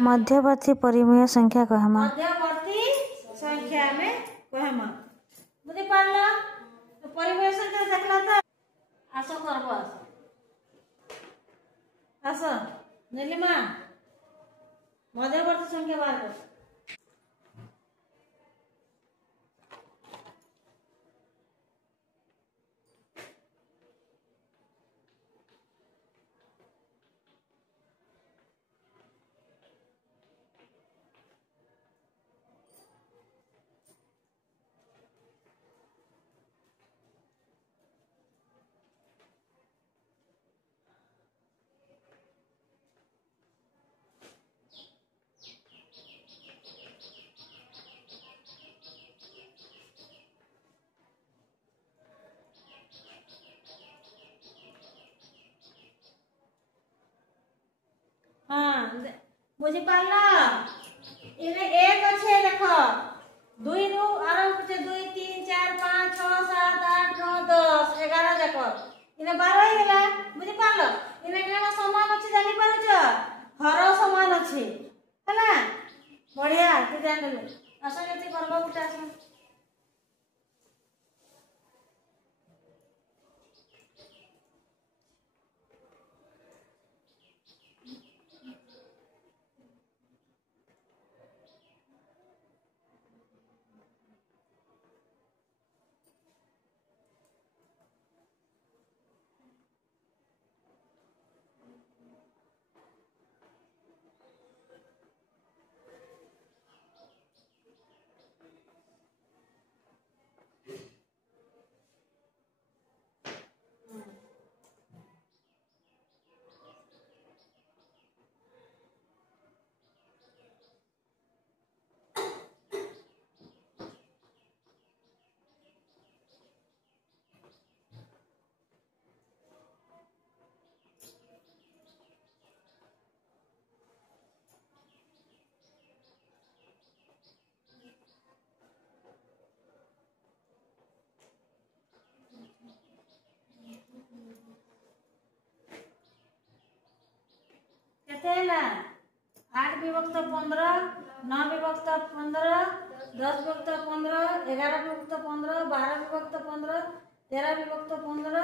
मध्यवर्ती परिमेय संख्या कहमा। मध्यवर्ती संख्या में कहमा बुझी पारला। तो परिमेय संख्या देखला था आसो करबो आसो नीलिमा मध्यवर्ती संख्या बाहर कर। हाँ बुझी पारला। इने एक अच्छे देखो 2 रु आरंभ से 2 3 4 5 6 7 8 9 10 11 देखो इने 12 ही गेला बुझी पारलो। इने केना समान अछि जानि पारुछ हर समान अछि हला बढ़िया तू जान ले आशा केते करबो गुटा आशा। केतेला 8 विभक्त 15 9 विभक्त 15 10 विभक्त 15 11 विभक्त 15 12 विभक्त 15 13 विभक्त 15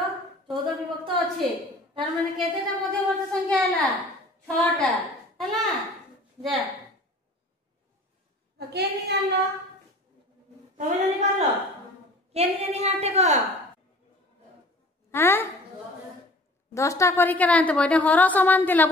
14 विभक्त अछि तार माने केतेटा मध्यवर्ती संख्या हैला 6 टा हैला जा तो के नि जानलो तमे जानि पारलो के नि जानि हाटे को हां 10टा करी के रांते बने हर समान दिला।